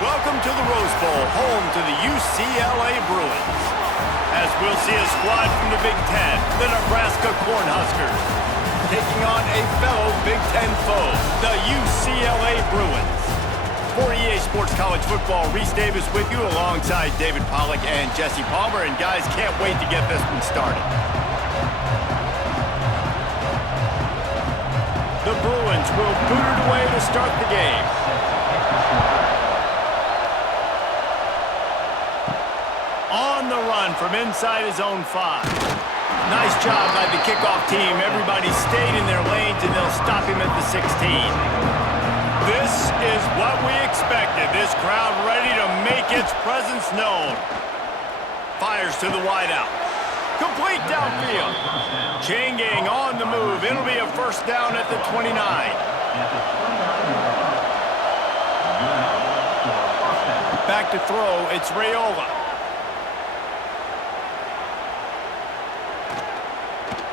Welcome to the Rose Bowl, home to the UCLA Bruins. As we'll see a squad from the Big Ten, the Nebraska Cornhuskers, taking on a fellow Big Ten foe, the UCLA Bruins. For EA Sports College Football, Reese Davis with you alongside David Pollack and Jesse Palmer. And guys, can't wait to get this one started. The Bruins will boot it away to start the game. On the run from inside his own 5. Nice job by the kickoff team. Everybody stayed in their lanes, and they'll stop him at the 16. This is what we expected. This crowd ready to make its presence known. Fires to the wideout. Complete downfield. Chain gang on the move. It'll be a first down at the 29. Back to throw. It's Raiola.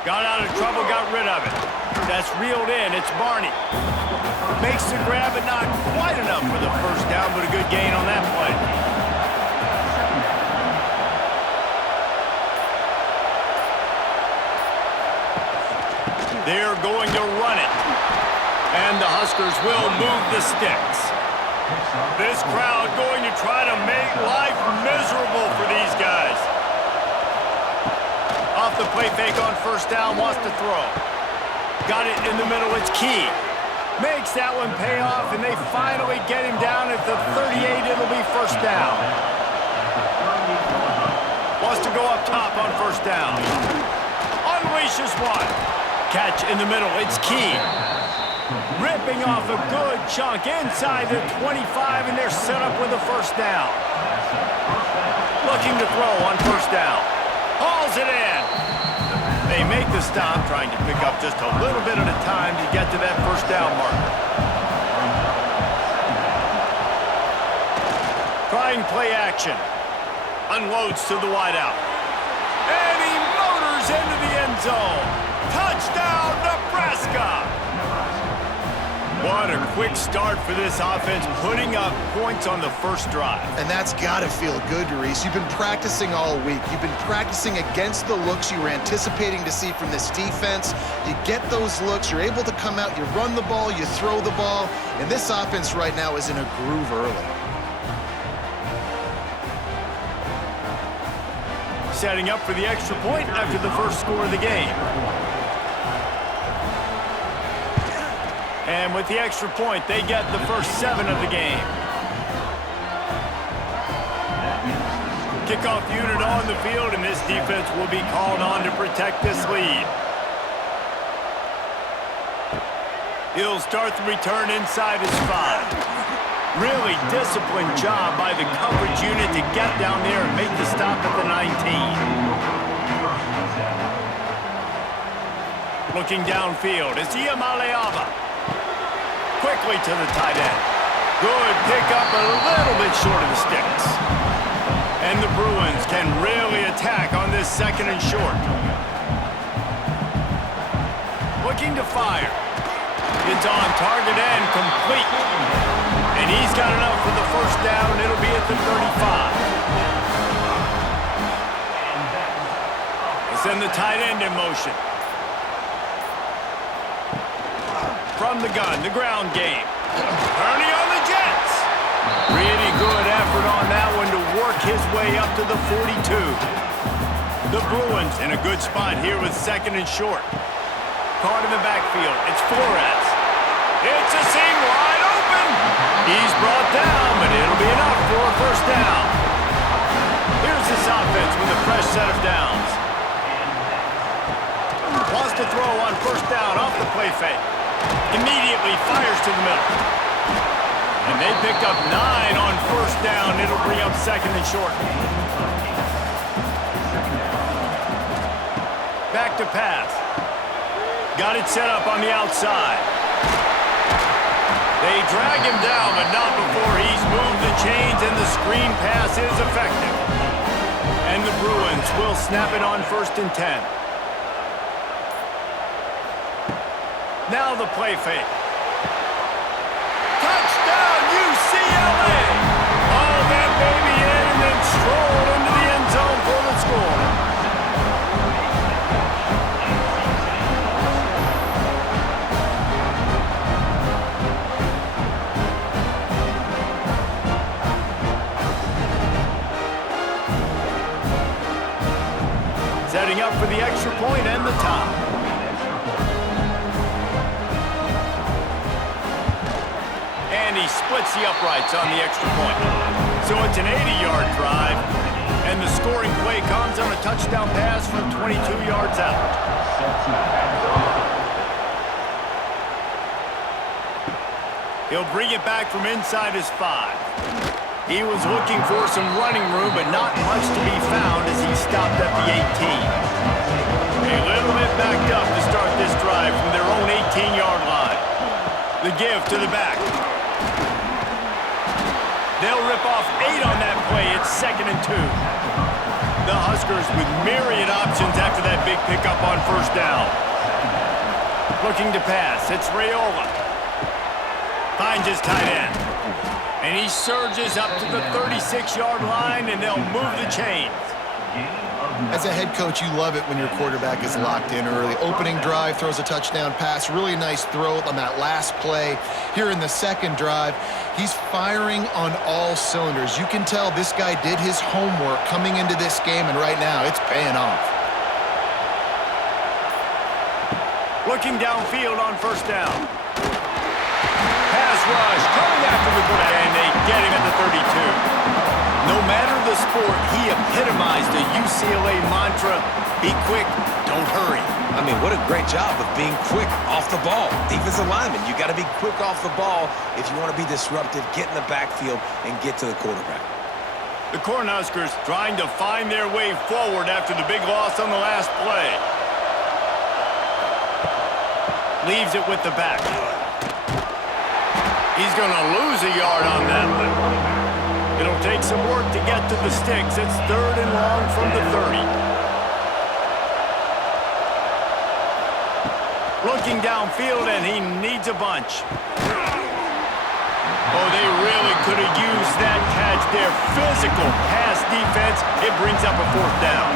Got out of trouble, got rid of it. That's reeled in. It's Barney. Makes the grab, but not quite enough for the first down, but a good gain on that play. They're going to run it. And the Huskers will move the sticks. This crowd going to try to make life miserable for these guys. Off the play fake on first down, wants to throw. Got it in the middle, it's Key. Makes that one pay off, and they finally get him down at the 38. It'll be first down. Wants to go up top on first down. Unleashes one. Catch in the middle, it's Key. Ripping off a good chunk inside the 25, and they're set up with a first down. Looking to throw on first down. Hauls it in. They make the stop, trying to pick up just a little bit at a time to get to that first down marker. Trying play action. Unloads to the wideout. And he motors into the end zone. Touchdown, Nebraska! What a quick start for this offense, putting up points on the first drive. And that's got to feel good, Reese. You've been practicing all week. You've been practicing against the looks you were anticipating to see from this defense. You get those looks, you're able to come out, you run the ball, you throw the ball, and this offense right now is in a groove early. Setting up for the extra point after the first score of the game. And with the extra point, they get the first 7 of the game. Kickoff unit on the field, and this defense will be called on to protect this lead. He'll start the return inside his 5. Really disciplined job by the coverage unit to get down there and make the stop at the 19. Looking downfield, it's Iamaleava. Quickly to the tight end. Good pickup, a little bit short of the sticks. And the Bruins can really attack on this second and short. Looking to fire. It's on target and complete. And he's got enough for the first down, and it'll be at the 35. They send the tight end in motion. From the gun, the ground game. Turning on the Jets. Pretty good effort on that one to work his way up to the 42. The Bruins in a good spot here with second and short. Caught in the backfield. It's Flores. It's a seam wide open. He's brought down, but it'll be enough for a first down. Here's this offense with a fresh set of downs. Wants to throw on first down off the play fake. Immediately fires to the middle. And they picked up 9 on first down. It'll bring up second and short. Back to pass. Got it set up on the outside. They drag him down, but not before he's moved the chains, and the screen pass is effective. And the Bruins will snap it on first and 10. Now the play fake. Touchdown, UCLA! setting up for the extra point and the tie. And he splits the uprights on the extra point. So it's an 80-yard drive, and the scoring play comes on a touchdown pass from 22 yards out. He'll bring it back from inside his 5. He was looking for some running room, but not much to be found as he stopped at the 18. A little bit backed up to start this drive from their own 18-yard line. The give to the back. They'll rip off 8 on that play. It's 2nd and 2. The Huskers with myriad options after that big pickup on first down. Looking to pass. It's Raiola. Finds his tight end. And he surges up to the 36-yard line, and they'll move the chains. As a head coach, you love it when your quarterback is locked in early. Opening drive, throws a touchdown pass. Really nice throw on that last play. Here in the second drive, he's firing on all cylinders. You can tell this guy did his homework coming into this game, and right now it's paying off. Looking downfield on first down. Pass rush, coming after the quarterback, and they get him at the 32. No matter the sport, he epitomized the UCLA mantra, be quick, don't hurry. I mean, what a great job of being quick off the ball. Defensive lineman, you got to be quick off the ball if you want to be disruptive, get in the backfield, and get to the quarterback. The Cornhuskers trying to find their way forward after the big loss on the last play. Leaves it with the back. He's going to lose a yard on that one. It'll take some work to get to the sticks. It's 3rd and long from the 30. Looking downfield, and he needs a bunch. Oh, they really could have used that catch there. Physical pass defense. It brings up a 4th down.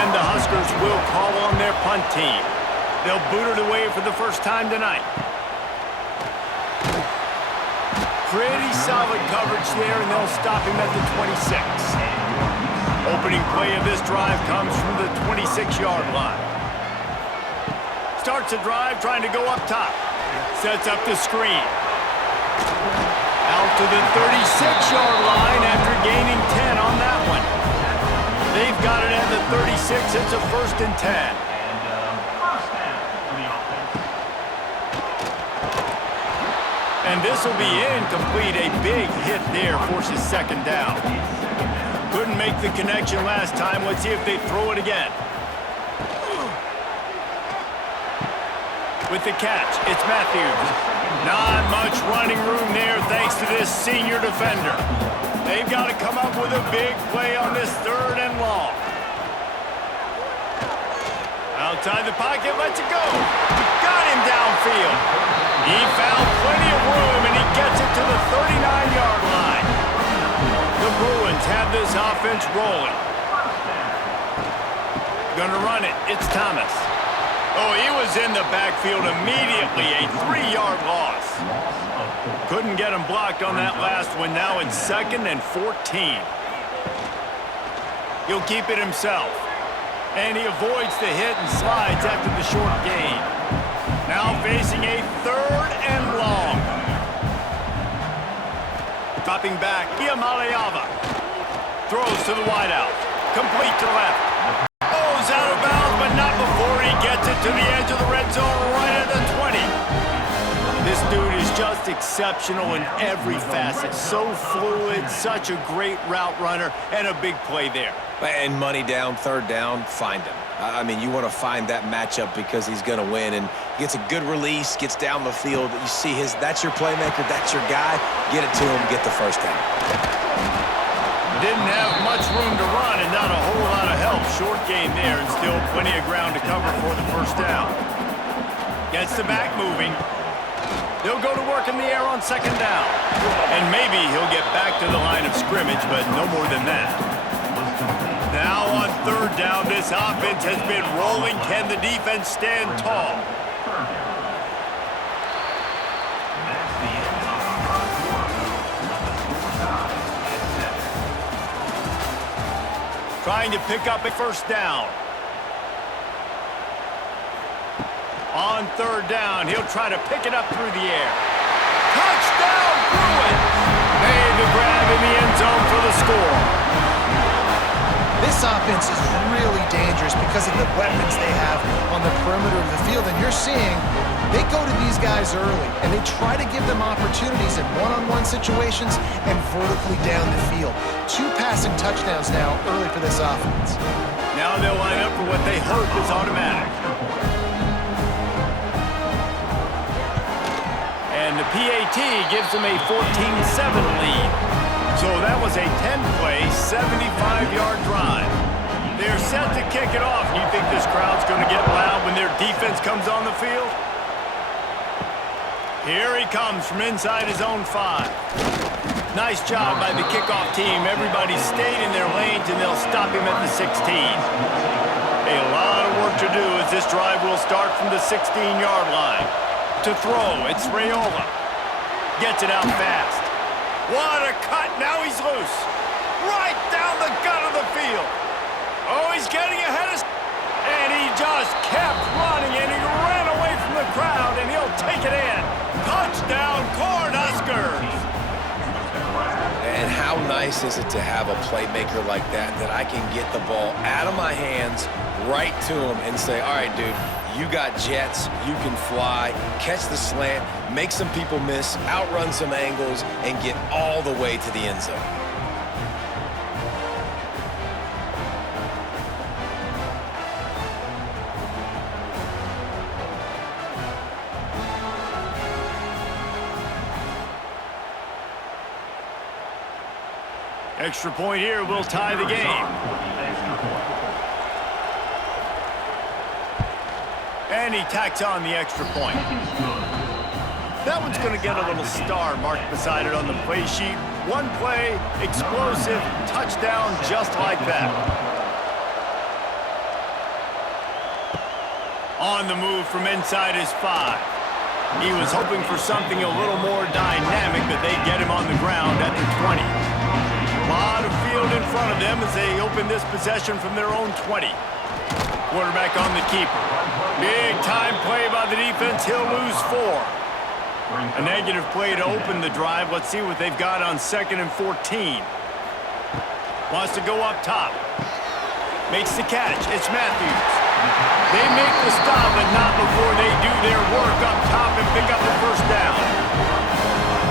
And the Huskers will call on their punt team. They'll boot it away for the first time tonight. Pretty solid coverage there, and they'll stop him at the 26. Opening play of this drive comes from the 26-yard line. Starts a drive trying to go up top. Sets up the screen. Out to the 36-yard line after gaining 10 on that one. They've got it at the 36. It's a 1st and 10. And this will be incomplete. A big hit there forces 2nd down. Couldn't make the connection last time. Let's see if they throw it again. With the catch, it's Matthews. Not much running room there thanks to this senior defender. They've got to come up with a big play on this 3rd and long. Outside the pocket, lets it go. Got him downfield. He found plenty of room, and he gets it to the 39-yard line. The Bruins have this offense rolling. Gonna run it. It's Thomas. Oh, he was in the backfield immediately. A 3-yard loss. Couldn't get him blocked on that last one. Now it's 2nd and 14. He'll keep it himself. And he avoids the hit and slides after the short gain. Now facing a 3rd and long. Dropping back, Iamaleava. Throws to the wideout. Complete to left. Goes out of bounds, but not before he gets it to the edge of the red zone right at the 20. This dude is just exceptional in every facet. So fluid, such a great route runner, and a big play there. And money down, 3rd down, find him. I mean, you want to find that matchup because he's going to win, and gets a good release, gets down the field. You see that's your playmaker, that's your guy. Get it to him, get the 1st down. Didn't have much room to run and not a whole lot of help. Short gain there and still plenty of ground to cover for the 1st down. Gets the back moving. They'll go to work in the air on 2nd down. And maybe he'll get back to the line of scrimmage, but no more than that. Now on 3rd down, this offense has been rolling. Can the defense stand tall? Trying to pick up a 1st down. On third down, he'll try to pick it up through the air. Touchdown, Bruins! Made the grab in the end zone for the score. This offense is really dangerous because of the weapons they have on the perimeter of the field. And you're seeing they go to these guys early, and they try to give them opportunities in one-on-one situations and vertically down the field. 2 passing touchdowns now early for this offense. Now they'll line up for what they hope is automatic. And the PAT gives them a 14-7 lead. So that was a 10-play, 75-yard drive. They're set to kick it off. You think this crowd's going to get loud when their defense comes on the field? Here he comes from inside his own 5. Nice job by the kickoff team. Everybody stayed in their lanes, and they'll stop him at the 16. A lot of work to do as this drive will start from the 16-yard line. To throw, it's Raiola. Gets it out fast. What a cut! Now he's loose. Right down the gut of the field. Oh, he's getting ahead of... And he just kept running, and he ran away from the crowd, and he'll take it in. Touchdown, Cornhuskers! And how nice is it to have a playmaker like that I can get the ball out of my hands, right to him, and say, all right, dude, you got jets, you can fly, catch the slant, make some people miss, outrun some angles, and get all the way to the end zone. Extra point here will tie the game. And he tacks on the extra point. That one's going to get a little star marked beside it on the play sheet. One play, explosive, touchdown just like that. On the move from inside his 5. He was hoping for something a little more dynamic, but they get him on the ground at the 20. A lot of field in front of them as they open this possession from their own 20. Quarterback on the keeper. Big time play by the defense. He'll lose 4. A negative play to open the drive. Let's see what they've got on 2nd and 14. Wants to go up top. Makes the catch. It's Matthews. They make the stop, but not before they do their work up top and pick up the first down.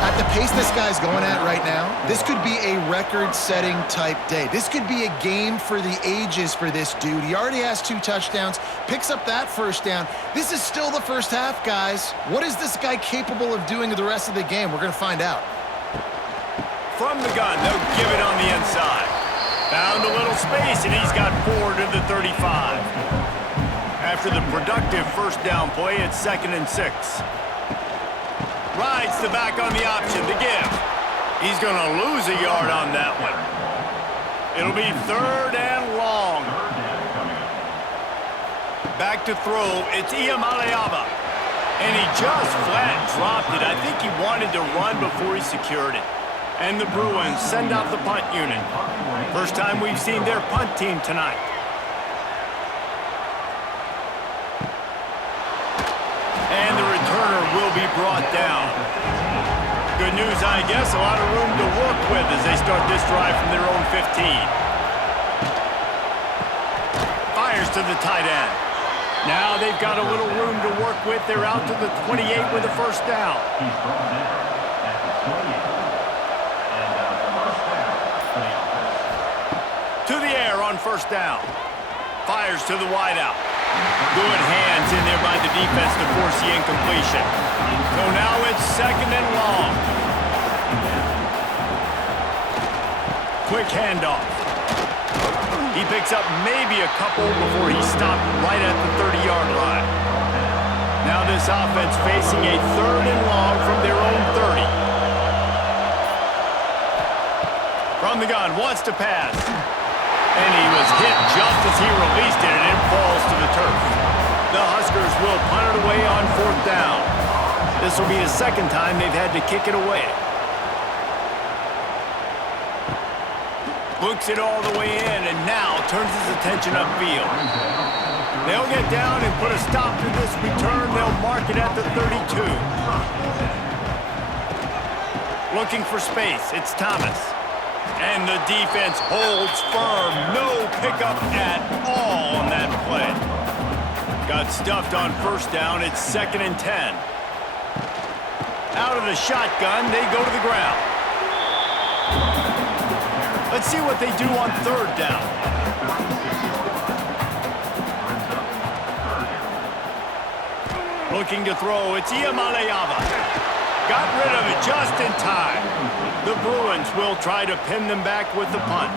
At the pace this guy's going at right now, this could be a record-setting type day. This could be a game for the ages for this dude. He already has 2 touchdowns, picks up that first down. This is still the first half, guys. What is this guy capable of doing the rest of the game? We're going to find out. From the gun, they'll give it on the inside. Found a little space, and he's got 4 to the 35. After the productive first down play, it's 2nd and 6. Rides the back on the option to give. He's going to lose a yard on that one. It'll be 3rd and long. Back to throw. It's Iamaleava. And he just flat dropped it. I think he wanted to run before he secured it. And the Bruins send out the punt unit. First time we've seen their punt team tonight. And the returner will be brought down. Good news, I guess, a lot of room to work with as they start this drive from their own 15. Fires to the tight end. Now they've got a little room to work with. They're out to the 28 with a first down. To the air on first down. Fires to the wideout. Good hands in there by the defense to force the incompletion. So now it's 2nd and long. Quick handoff. He picks up maybe a couple before he's stopped right at the 30-yard line. Now this offense facing a 3rd and long from their own 30. From the gun, wants to pass. And he was hit just as he released it, and it falls to the turf. The Huskers will punt it away on 4th down. This will be the 2nd time they've had to kick it away. Looks it all the way in, and now turns his attention upfield. They'll get down and put a stop to this return. They'll mark it at the 32. Looking for space. It's Thomas. And the defense holds firm. No pickup at all on that play. Got stuffed on first down. It's 2nd and 10. Out of the shotgun, they go to the ground. Let's see what they do on 3rd down. Looking to throw, it's Iamaleava. Got rid of it just in time. The Bruins will try to pin them back with the punt.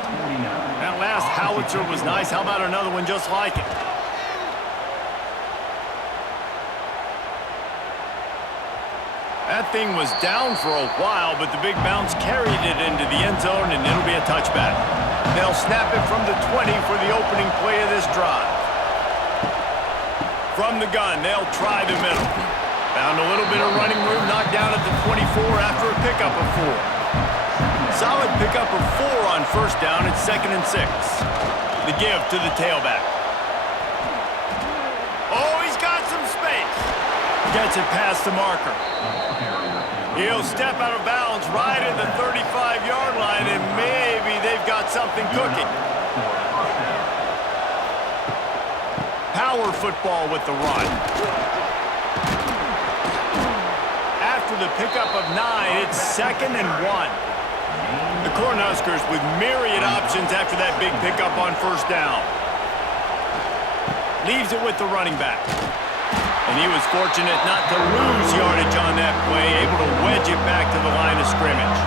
That last howitzer was nice. How about another one just like it? That thing was down for a while, but the big bounce carried it into the end zone, and it'll be a touchback. They'll snap it from the 20 for the opening play of this drive. From the gun, they'll try the middle. Found a little bit of running room, knocked down at the 24 after a pickup of 4. Solid pickup of 4 on first down. It's 2nd and 6. The give to the tailback. Oh, he's got some space. Gets it past the marker. He'll step out of bounds right at the 35-yard line, and maybe they've got something cooking. Power football with the run. After the pickup of 9, it's 2nd and 1. The Cornhuskers with myriad options after that big pickup on first down. Leaves it with the running back. And he was fortunate not to lose yardage on that play, able to wedge it back to the line of scrimmage.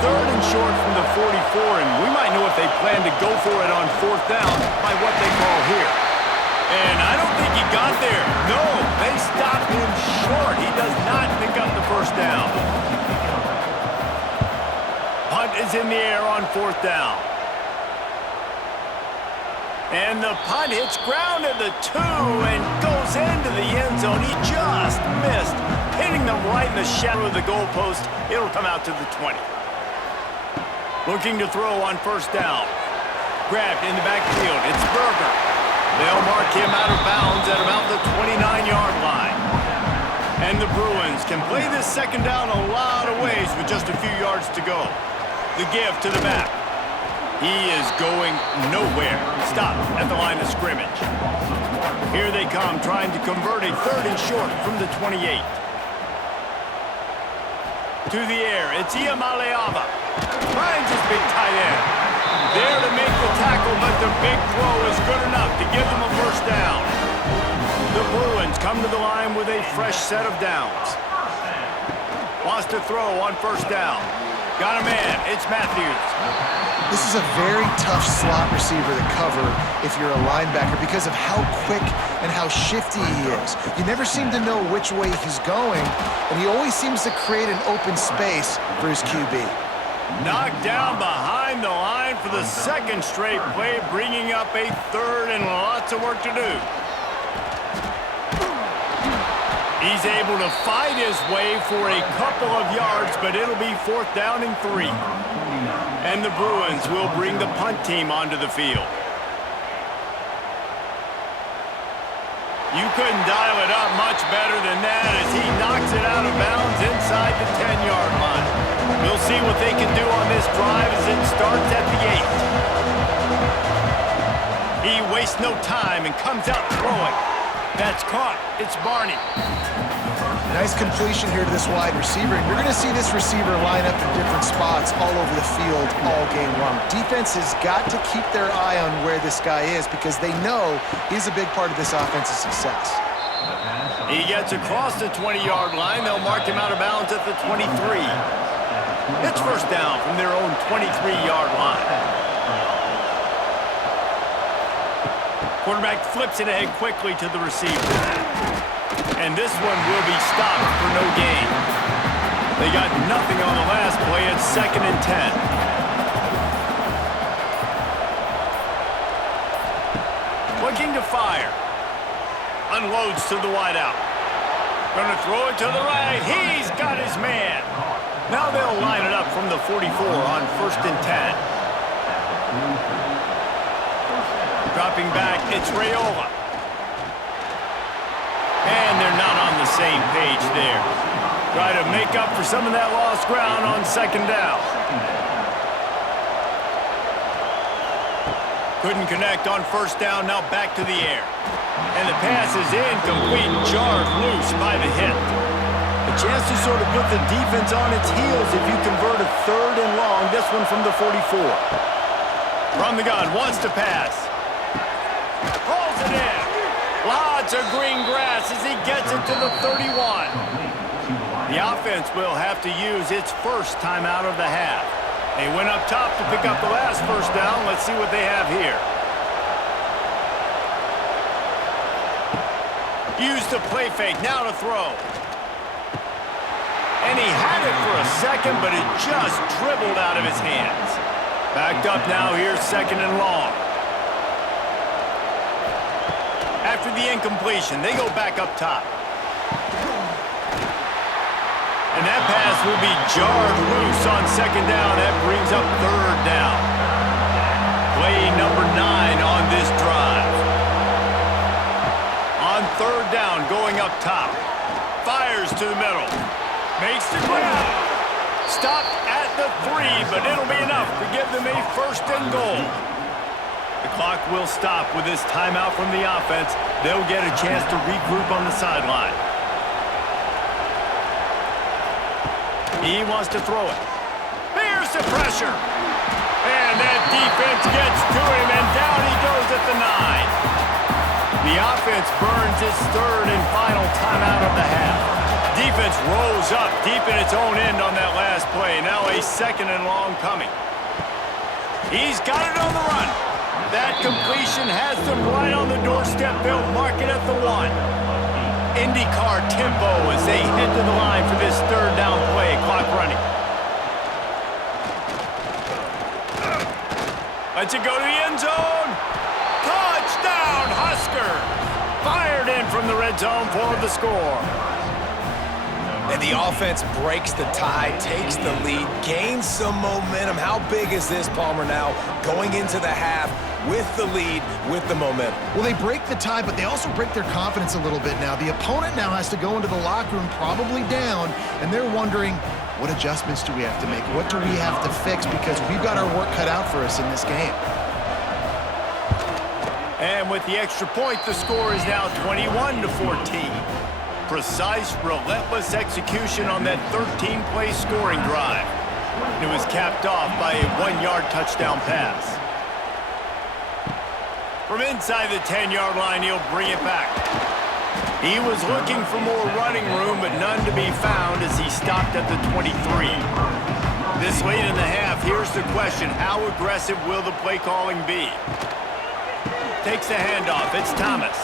3rd and short from the 44, and we might know if they plan to go for it on 4th down by what they call here. And I don't think he got there. No, they stopped him short. He does not pick up the first down. Punt is in the air on 4th down. And the punt hits ground at the 2 and goes into the end zone. He just missed, hitting them right in the shadow of the goalpost. It'll come out to the 20. Looking to throw on first down. Grabbed in the backfield. It's Berger. They'll mark him out of bounds at about the 29-yard line. And the Bruins can play this 2nd down a lot of ways with just a few yards to go. The give to the back. He is going nowhere. Stop at the line of scrimmage. Here they come, trying to convert a 3rd and short from the 28. To the air, it's Iamaleava. Finds his big tight end. There to make the tackle, but the big throw is good enough to give them a first down. The Bruins come to the line with a fresh set of downs. Wants to throw on first down. Got a man. It's Matthews. This is a very tough slot receiver to cover if you're a linebacker because of how quick and how shifty he is. You never seem to know which way he's going, and he always seems to create an open space for his QB. Knocked down behind the line for the 2nd straight play, bringing up a 3rd and lots of work to do. He's able to fight his way for a couple of yards, but it'll be 4th down and 3. And the Bruins will bring the punt team onto the field. You couldn't dial it up much better than that as he knocks it out of bounds inside the 10-yard line. We'll see what they can do on this drive as it starts at the 8. He wastes no time and comes out throwing. That's caught. It's Barney. Nice completion here to this wide receiver. And you're going to see this receiver line up in different spots all over the field all game long. Defense has got to keep their eye on where this guy is because they know he's a big part of this offense's success. He gets across the 20-yard line. They'll mark him out of bounds at the 23. It's first down from their own 23-yard line. Quarterback flips it ahead quickly to the receiver. And this one will be stopped for no gain. They got nothing on the last play. It's 2nd and 10. Looking to fire. Unloads to the wideout. Gonna throw it to the right. He's got his man. Now they'll line it up from the 44 on 1st and 10. Dropping back, it's Raiola. And they're not on the same page there. Try to make up for some of that lost ground on second down. Couldn't connect on first down, now back to the air. And the pass is incomplete, jarred loose by the hit. A chance to sort of put the defense on its heels if you convert a 3rd and long, this one from the 44. From the gun, wants to pass. Pulls it in. Lots of green grass as he gets it to the 31. The offense will have to use its first timeout of the half. They went up top to pick up the last first down. Let's see what they have here. Use the play fake, now to throw. And he had it for a second, but it just dribbled out of his hands. Backed up now, here's 2nd and long. After the incompletion, they go back up top. And that pass will be jarred loose on 2nd down. That brings up 3rd down. Play number 9 on this drive. On 3rd down, going up top. Fires to the middle. Makes the grab. Stopped at the 3, but it'll be enough to give them a 1st and goal. The clock will stop with this timeout from the offense. They'll get a chance to regroup on the sideline. He wants to throw it. Here's the pressure. And that defense gets to him, and down he goes at the 9. The offense burns its 3rd and final timeout of the half. Defense rolls up deep in its own end on that last play. Now a 2nd and long coming. He's got it on the run. That completion has them right on the doorstep. They'll mark it at the 1. IndyCar tempo as they head to the line for this 3rd down play. Clock running. Lets it go to the end zone. Touchdown, Huskers! Fired in from the red zone for the score. And the offense breaks the tie, takes the lead, gains some momentum. How big is this, Palmer, now going into the half with the lead, with the momentum? Well, they break the tie, but they also break their confidence a little bit now. The opponent now has to go into the locker room probably down, and they're wondering, what adjustments do we have to make? What do we have to fix? Because we've got our work cut out for us in this game. And with the extra point, the score is now 21-14. Precise, relentless execution on that 13-play scoring drive. It was capped off by a 1-yard touchdown pass. From inside the 10-yard line, he'll bring it back. He was looking for more running room, but none to be found as he stopped at the 23. This late in the half, here's the question: how aggressive will the play calling be? Takes the handoff. It's Thomas.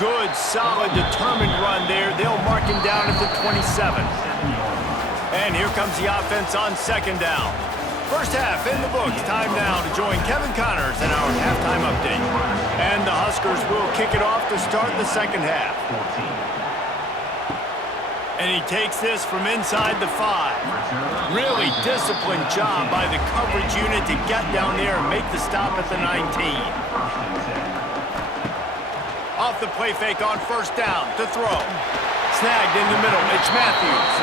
Good, solid, determined run there. They'll mark him down at the 27. And here comes the offense on 2nd down. First half in the books. Time now to join Kevin Connors in our halftime update. And the Huskers will kick it off to start the 2nd half. And he takes this from inside the 5. Really disciplined job by the coverage unit to get down there and make the stop at the 19. Off the play fake on 1st down to throw. Snagged in the middle. It's Matthews.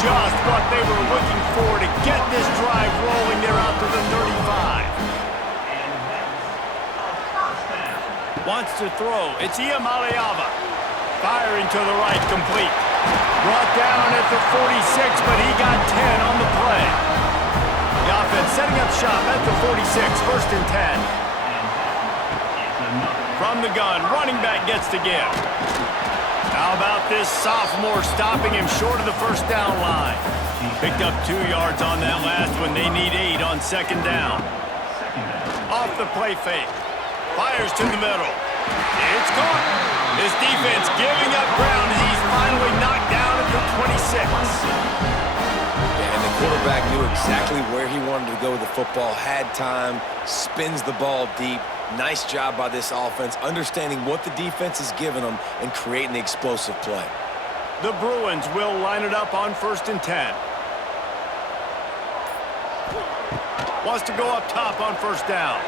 Just what they were looking for to get this drive rolling. They're out to the 35. Wants to throw. It's Iamaleava. Firing to the right, complete. Brought down at the 46, but he got 10 on the play. The offense setting up shop at the 46, 1st and 10. From the gun, running back gets the give. How about this sophomore stopping him short of the 1st down line? Picked up 2 yards on that last one. They need 8 on 2nd down. Off the play fake. Fires to the middle. It's caught. This defense giving up ground as he's finally knocked down at the 26. And the quarterback knew exactly where he wanted to go with the football, had time, spins the ball deep. Nice job by this offense, understanding what the defense is giving them and creating the explosive play. The Bruins will line it up on 1st and 10. Wants to go up top on 1st down.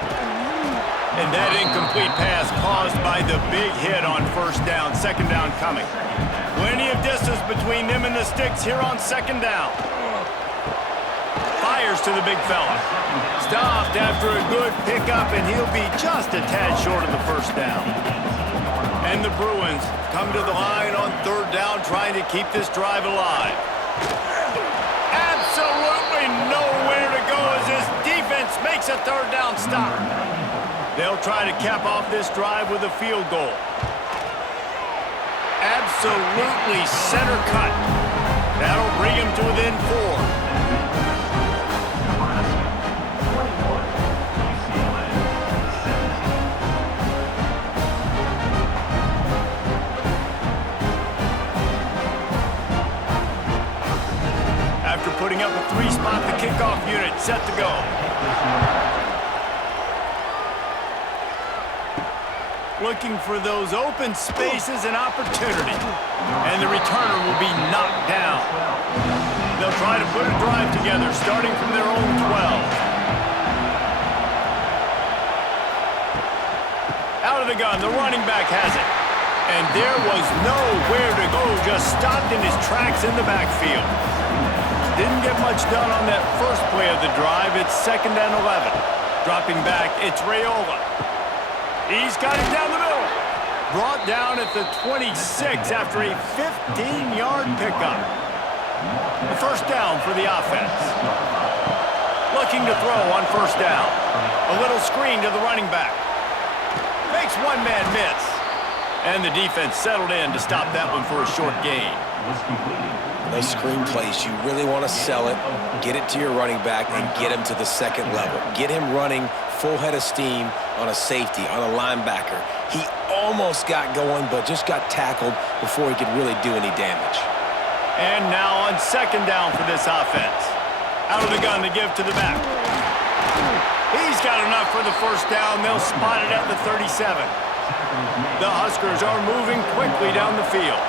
And that incomplete pass caused by the big hit on first down, second down coming. Plenty of distance between them and the sticks here on second down. Fires to the big fella. Stopped after a good pickup, and he'll be just a tad short of the first down. And the Bruins come to the line on third down, trying to keep this drive alive. Absolutely nowhere to go as this defense makes a third down stop. They'll try to cap off this drive with a field goal. Absolutely center cut. That'll bring him to within 4. After putting up a 3-spot, the kickoff unit set to go. Looking for those open spaces and opportunity. And the returner will be knocked down. They'll try to put a drive together, starting from their own 12. Out of the gun, the running back has it. And there was nowhere to go, just stopped in his tracks in the backfield. Didn't get much done on that first play of the drive. It's 2nd and 11. Dropping back, it's Raiola. He's got it down the middle. Brought down at the 26 after a 15-yard pickup. The first down for the offense. Looking to throw on first down. A little screen to the running back. Makes one man miss. And the defense settled in to stop that one for a short gain. Those screen plays, you really want to sell it, get it to your running back, and get him to the second level. Get him running full head of steam on a safety, on a linebacker. He almost got going, but just got tackled before he could really do any damage. And now on second down for this offense. Out of the gun to give to the back. He's got enough for the first down. They'll spot it at the 37. The Huskers are moving quickly down the field.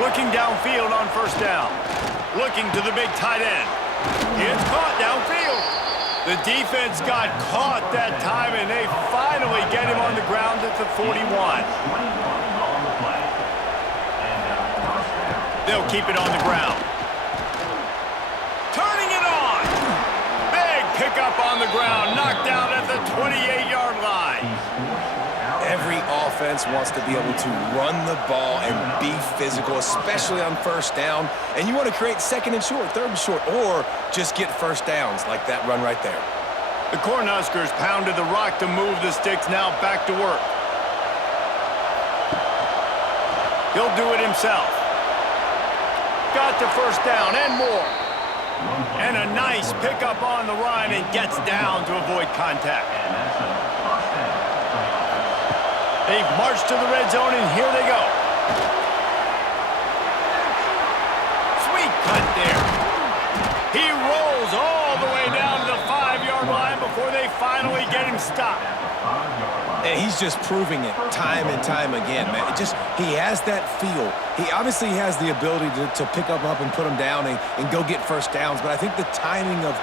Looking downfield on first down. Looking to the big tight end. It's caught downfield. The defense got caught that time, and they finally get him on the ground at the 41. They'll keep it on the ground. Turning it on. Big pickup on the ground. Knocked out at the 28-yard line. Every offense wants to be able to run the ball and be physical, especially on first down. And you want to create second and short, third and short, or just get first downs like that run right there. The Cornhuskers pounded the rock to move the sticks, now back to work. He'll do it himself. Got the first down and more. And a nice pickup on the run and gets down to avoid contact. They've marched to the red zone, and here they go. Sweet cut there. He rolls all the way down to the 5-yard line before they finally get him stopped. And he's just proving it time and time again, man. He has that feel. He obviously has the ability to pick up and put him down and go get first downs, but I think the timing of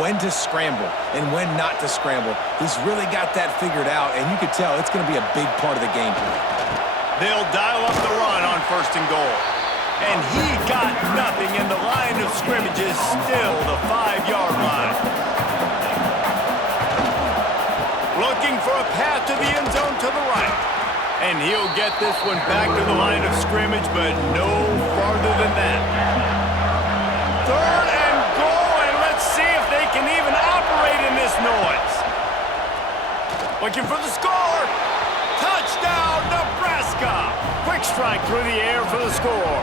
when to scramble and when not to scramble, he's really got that figured out, and you could tell it's going to be a big part of the game plan. They'll dial up the run on first and goal. And he got nothing, and the line of scrimmage is still the 5-yard line. Looking for a path to the end zone to the right. And he'll get this one back to the line of scrimmage, but no farther than that. Third and goal, and let's see if they can even operate in this noise. Looking for the score. Touchdown, Nebraska. Quick strike through the air for the score.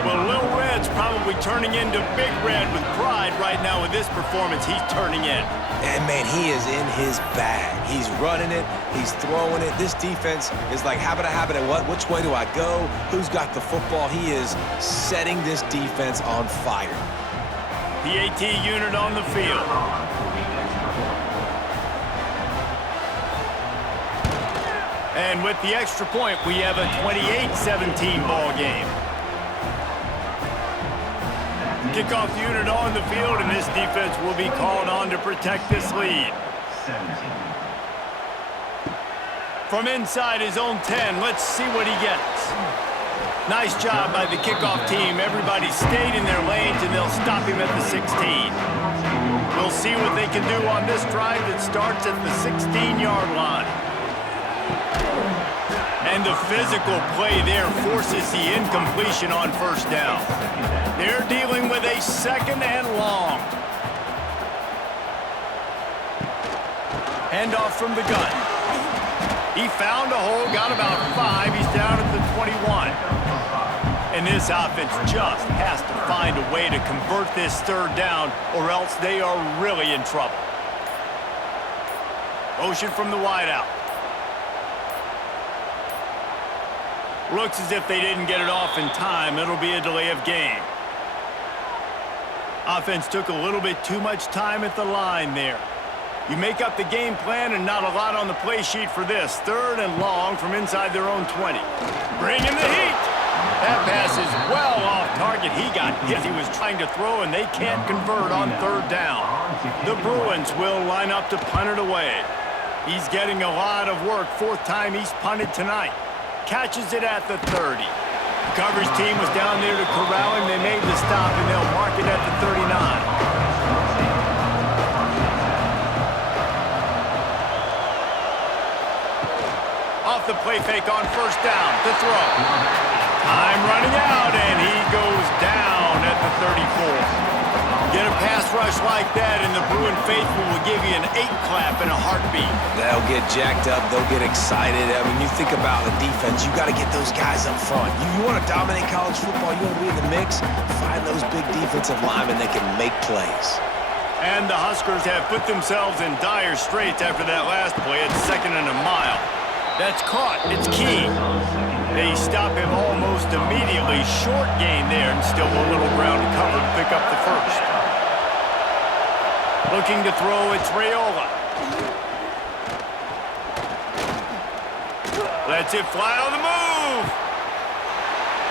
Well, Little Red's probably turning into Big Red with pride right now with this performance he's turning in. And, man, he is in his bag. He's running it. He's throwing it. This defense is like, habit, what? Which way do I go? Who's got the football? He is setting this defense on fire. The AT unit on the field. And with the extra point, we have a 28-17 ball game. Kickoff unit on the field, and this defense will be called on to protect this lead. From inside his own 10, let's see what he gets. Nice job by the kickoff team. Everybody stayed in their lanes, and they'll stop him at the 16. We'll see what they can do on this drive that starts at the 16-yard line. And the physical play there forces the incompletion on first down. They're dealing with a 2nd and long. Handoff from the gun. He found a hole, got about 5. He's down at the 21. And this offense just has to find a way to convert this 3rd down, or else they are really in trouble. Motion from the wideout. Looks as if they didn't get it off in time. It'll be a delay of game. Offense took a little bit too much time at the line there. You make up the game plan and not a lot on the play sheet for this. 3rd and long from inside their own 20. Bring in the heat. That pass is well off target. He got hit. He was trying to throw, and they can't convert on 3rd down. The Bruins will line up to punt it away. He's getting a lot of work. 4th time he's punted tonight. Catches it at the 30. The coverage team was down there to corral him. They made the stop, and they'll mark it at the 39. Off the play fake on 1st down. The throw. Time running out, and he goes down at the 34. Get a pass rush like that, and the Bruin faithful will give you an 8-clap in a heartbeat. They'll get jacked up. They'll get excited. I mean, you think about the defense. You got to get those guys up front. You want to dominate college football. You want to be in the mix. Find those big defensive linemen that can make plays. And the Huskers have put themselves in dire straits after that last play. It's 2nd and a mile. That's caught. It's key. They stop him almost immediately. Short gain there, and still a little ground to cover to pick up the 1st. Looking to throw, it's Raiola. Lets it fly on the move.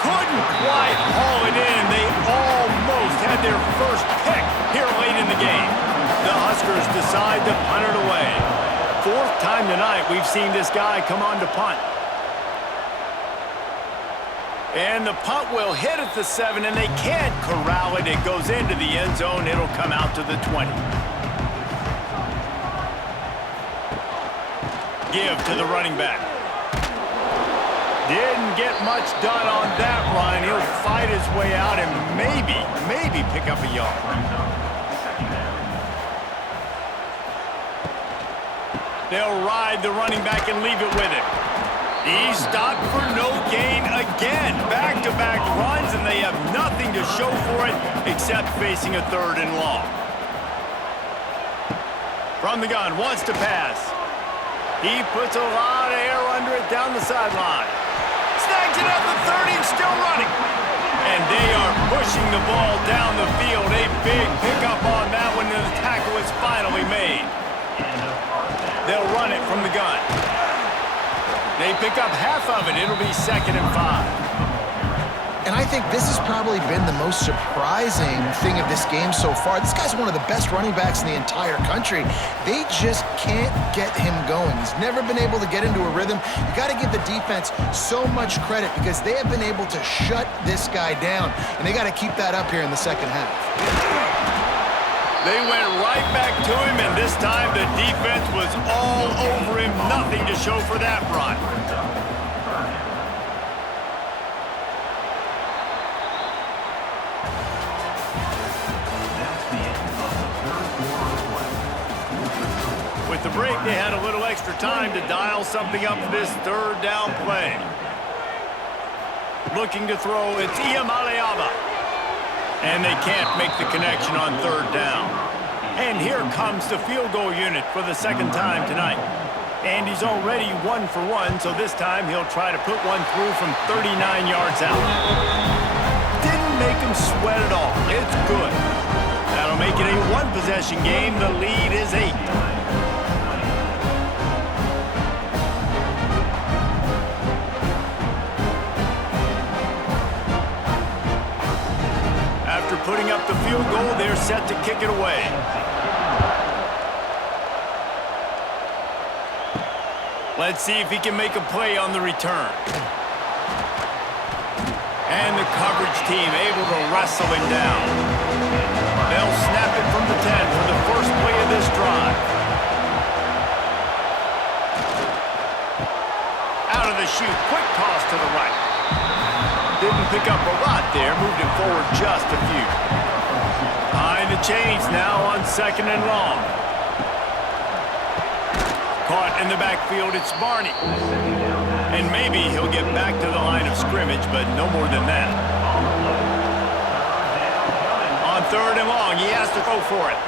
Couldn't quite haul it in. They almost had their first pick here late in the game. The Huskers decide to punt it away. 4th time tonight we've seen this guy come on to punt. And the punt will hit at the 7, and they can't corral it. It goes into the end zone. It'll come out to the 20. Give to the running back. Didn't get much done on that run. He'll fight his way out and maybe pick up a yard. They'll ride the running back and leave it with him. He stopped for no gain again. Back-to-back runs, and they have nothing to show for it except facing a 3rd and long. From the gun, wants to pass. He puts a lot of air under it down the sideline. Snags it at the 30 and still running. And they are pushing the ball down the field. A big pickup on that one, and the tackle is finally made. They'll run it from the gun. They pick up half of it. It'll be 2nd and 5. And I think this has probably been the most surprising thing of this game so far. This guy's one of the best running backs in the entire country. They just can't get him going. He's never been able to get into a rhythm. You got to give the defense so much credit because they have been able to shut this guy down, and they got to keep that up here in the 2nd half. They went right back to him, and this time the defense was all over him. Nothing to show for that run. With the break, they had a little extra time to dial something up for this 3rd down play. Looking to throw, it's Iamaleava. And they can't make the connection on 3rd down. And here comes the field goal unit for the 2nd time tonight. And he's already 1 for 1, so this time he'll try to put one through from 39 yards out. Didn't make him sweat at all. It's good. That'll make it a 1-possession game. The lead is 8. After putting up the field goal, they're set to kick it away. Let's see if he can make a play on the return. And the coverage team able to wrestle him down. They'll snap it from the 10 for the first play of this drive. Out of the chute, quick toss to the right. Didn't pick up a lot there, moved it forward just a few. Behind the chains now on 2nd and long. Caught in the backfield, it's Barney. And maybe he'll get back to the line of scrimmage, but no more than that. On 3rd and long, he has to go for it.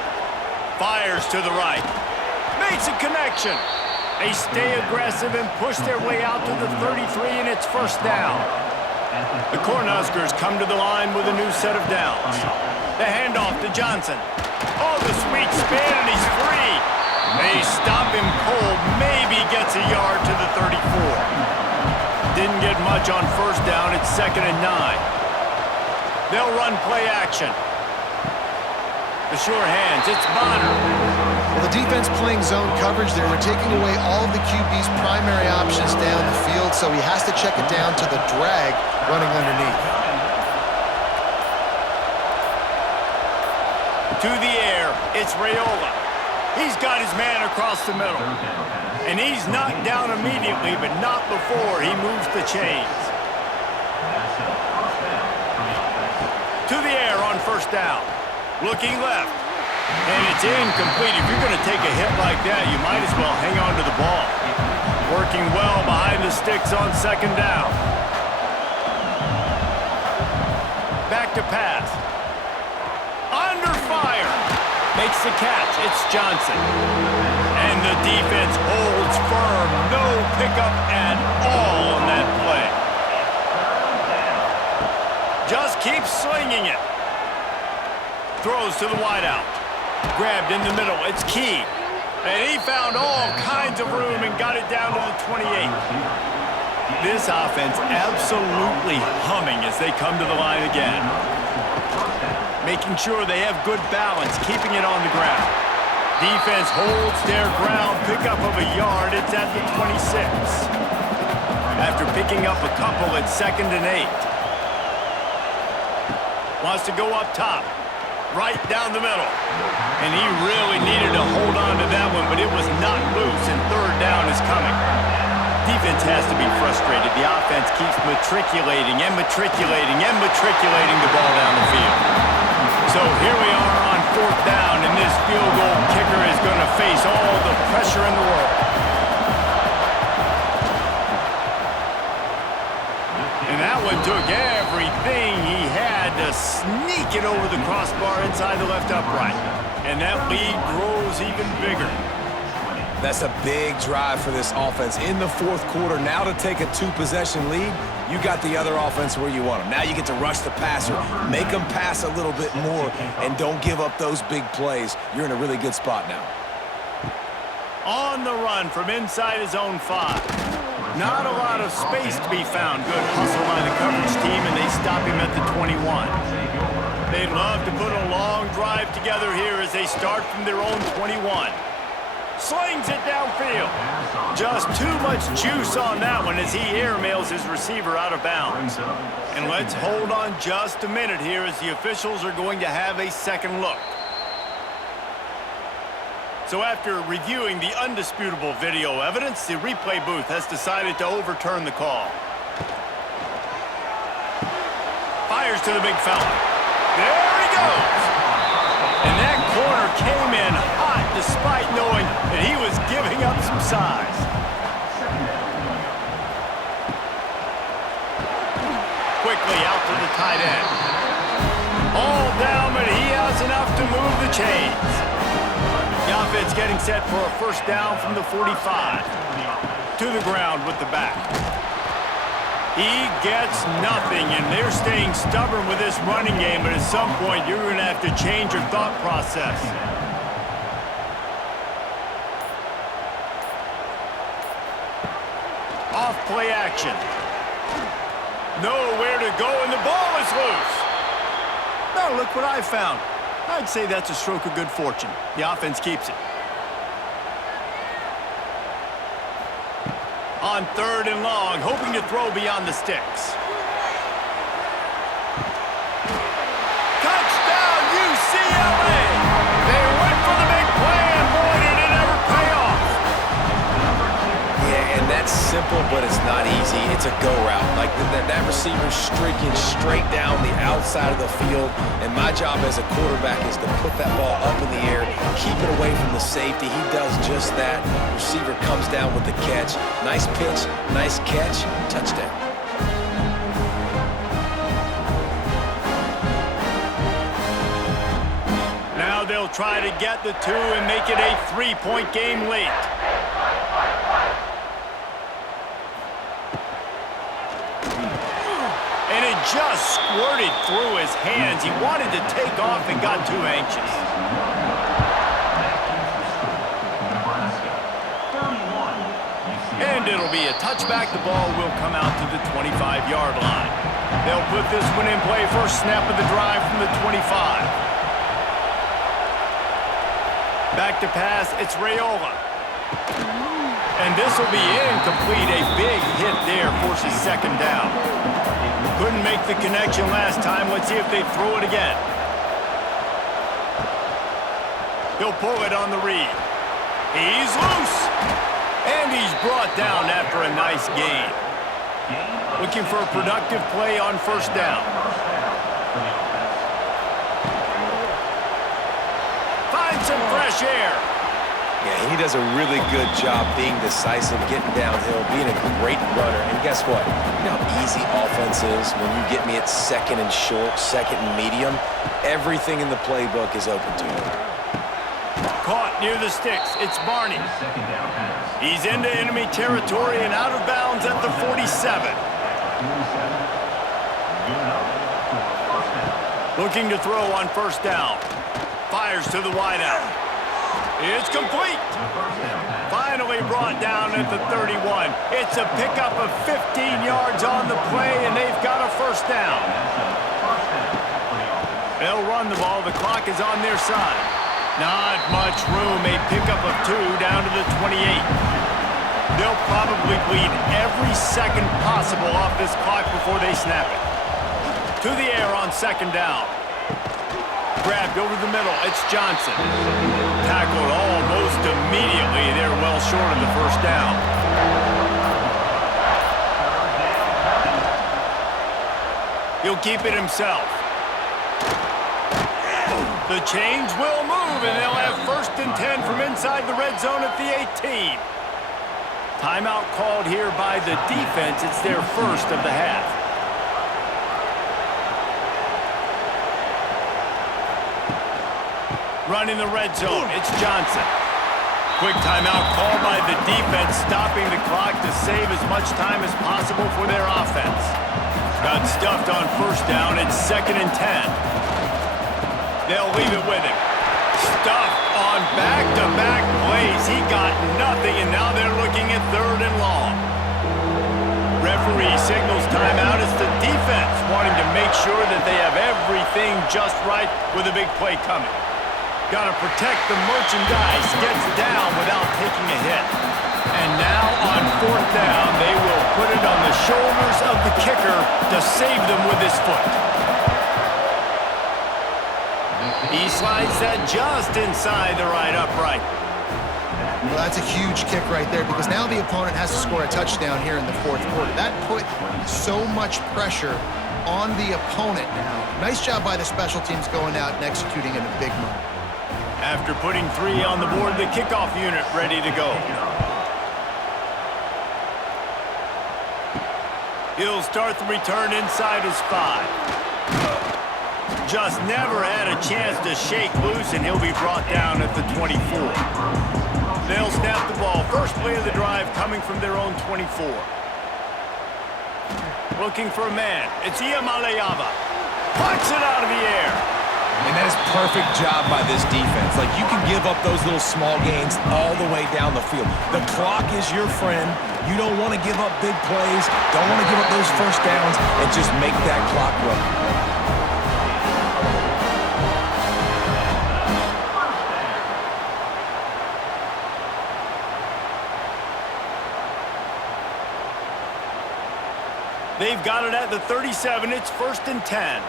Fires to the right. Makes a connection. They stay aggressive and push their way out to the 33, and it's first down. The Cornhuskers come to the line with a new set of downs. The handoff to Johnson. Oh, the sweet spin, and he's free. They stop him cold, maybe gets a yard to the 34. Didn't get much on first down, it's 2nd and 9. They'll run play action. The sure hands, it's Bonner. Well, the defense playing zone coverage there. They're taking away all of the QB's primary options down the field, so he has to check it down to the drag running underneath. To the air, it's Raiola. He's got his man across the middle. And he's knocked down immediately, but not before he moves the chains. To the air on first down. Looking left. And it's incomplete. If you're going to take a hit like that, you might as well hang on to the ball. Working well behind the sticks on 2nd down. Back to pass. Under fire. Makes the catch. It's Johnson. And the defense holds firm. No pickup at all on that play. Just keeps slinging it. Throws to the wideout. Grabbed in the middle. It's Key. And he found all kinds of room and got it down to the 28. This offense absolutely humming as they come to the line again. Making sure they have good balance, keeping it on the ground. Defense holds their ground, pickup of a yard, it's at the 26. After picking up a couple, it's 2nd and 8. Wants to go up top, right down the middle. And he really needed to hold on to that one, but it was not loose, and 3rd down is coming. Defense has to be frustrated. The offense keeps matriculating and matriculating and matriculating the ball down the field. So here we are on 4th down, and this field goal kicker is going to face all the pressure in the world. And that one took everything he had to sneak it over the crossbar inside the left upright. And that lead grows even bigger. That's a big drive for this offense in the 4th quarter. Now to take a 2-possession lead, you got the other offense where you want them. Now you get to rush the passer, make them pass a little bit more, and don't give up those big plays. You're in a really good spot now. On the run from inside his own 5. Not a lot of space to be found. Good hustle by the coverage team, and they stop him at the 21. They'd love to put a long drive together here as they start from their own 21. Slings it downfield. Just too much juice on that one as he airmails his receiver out of bounds. And let's hold on just a minute here as the officials are going to have a second look. So after reviewing the undisputable video evidence, the replay booth has decided to overturn the call. Fires to the big fella. There he goes. And that corner came in hot despite knowing that he was giving up some size. Quickly out to the tight end. All down, but he has enough to move the chains. The offense getting set for a first down from the 45. To the ground with the back. He gets nothing, and they're staying stubborn with this running game, but at some point you're going to have to change your thought process. Off play action. Nowhere to go, and the ball is loose. Oh, look what I found. I'd say that's a stroke of good fortune. The offense keeps it. On 3rd and long, hoping to throw beyond the sticks. Touchdown, UCLA! They went for the big play, and boy, did it ever pay off. Yeah, and that's simple, but it's not easy. It's a go route. Like that receiver's streaking straight down the outside of the field, and my job as a quarterback is to put that ball up in the air, keep it away from the safety. He does just that. Receiver comes down with the catch. Nice pitch, nice catch, touchdown. Now they'll try to get the 2 and make it a 3-point game late. And it just squirted through his hands. He wanted to take off and got too anxious. And it'll be a touchback. The ball will come out to the 25-yard line. They'll put this one in play. First snap of the drive from the 25. Back to pass, it's Raiola. And this will be incomplete. A big hit there forces 2nd down. Couldn't make the connection last time. Let's see if they throw it again. He'll pull it on the read. He's loose. And he's brought down after a nice gain. Looking for a productive play on 1st down. Find some fresh air. Yeah, he does a really good job being decisive, getting downhill, being a great runner. And guess what? You know how easy offense is when you get me at 2nd and short, 2nd and medium. Everything in the playbook is open to him. Caught near the sticks. It's Barney. He's into enemy territory and out of bounds at the 47. Looking to throw on 1st down. Fires to the wideout. It's complete. Finally brought down at the 31. It's a pickup of 15 yards on the play, and they've got a 1st down. They'll run the ball. The clock is on their side. Not much room. A pickup of 2 down to the 28. They'll probably bleed every second possible off this clock before they snap it. To the air on 2nd down. Grabbed over the middle. It's Johnson. Tackled almost immediately. They're well short of the 1st down. He'll keep it himself. The chains will move, and they'll have 1st and 10 from inside the red zone at the 18. Timeout called here by the defense. It's their 1st of the half. Running the red zone, it's Johnson. Quick timeout called by the defense, stopping the clock to save as much time as possible for their offense. Got stuffed on 1st down, it's 2nd and 10. They'll leave it with him. Stuffed on back-to-back plays. He got nothing, and now they're looking at 3rd and long. Referee signals timeout. It's the defense wanting to make sure that they have everything just right with a big play coming. Got to protect the merchandise. Gets down without taking a hit. And now on 4th down, they will put it on the shoulders of the kicker to save them with his foot. He slides that just inside the right upright. Well, that's a huge kick right there because now the opponent has to score a touchdown here in the 4th quarter. That put so much pressure on the opponent now. Nice job by the special teams going out and executing in a big moment. After putting 3 on the board, the kickoff unit ready to go. He'll start the return inside his 5. Just never had a chance to shake loose, and he'll be brought down at the 24. They'll snap the ball. First play of the drive coming from their own 24. Looking for a man. It's Iamaleava. Puts it out of the air. And that is perfect job by this defense. Like, you can give up those little small gains all the way down the field. The clock is your friend. You don't want to give up big plays. Don't want to give up those 1st downs and just make that clock run. They've got it at the 37. It's 1st and 10.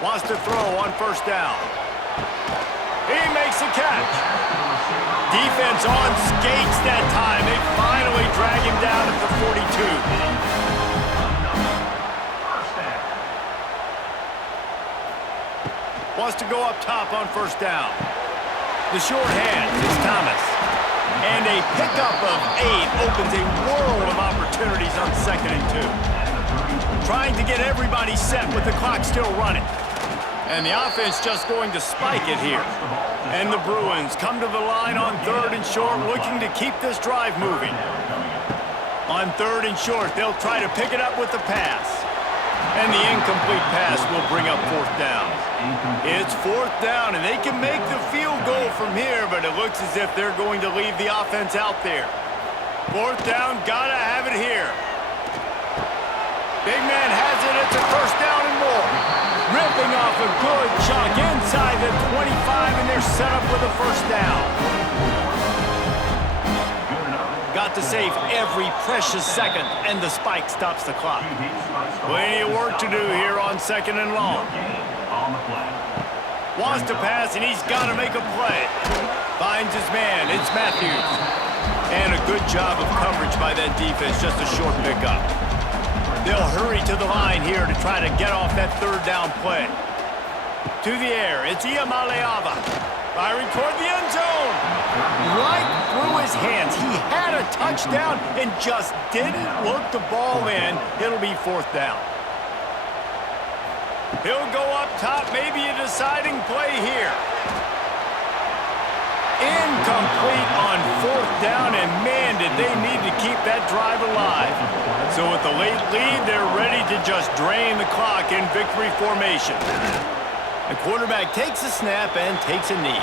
Wants to throw on 1st down. He makes a catch. Defense on skates that time. They finally drag him down at the 42. Wants to go up top on 1st down. The short hand is Thomas. And a pickup of 8 opens a world of opportunities on 2nd and 2. Trying to get everybody set with the clock still running. And the offense just going to spike it here. And the Bruins come to the line on 3rd and short, looking to keep this drive moving. On 3rd and short, they'll try to pick it up with the pass. And the incomplete pass will bring up 4th down. It's 4th down, and they can make the field goal from here, but it looks as if they're going to leave the offense out there. 4th down, gotta have it here. Big man has it, it's a 1st down and more. Ripping off a good chunk inside the 25, and they're set up with a 1st down. Got to save every precious second, and the spike stops the clock. Plenty of work to do here on 2nd and long. Wants to pass, and he's got to make a play. Finds his man. It's Matthews. And a good job of coverage by that defense. Just a short pickup. They'll hurry to the line here to try to get off that 3rd down play. To the air. It's Iamaleava. Firing toward the end zone. Right through his hands. He had a touchdown and just didn't look the ball in. It'll be 4th down. He'll go up top, maybe a deciding play here. Incomplete on 4th down, and man, did they need to keep that drive alive. So with the late lead, they're ready to just drain the clock in victory formation. The quarterback takes a snap and takes a knee.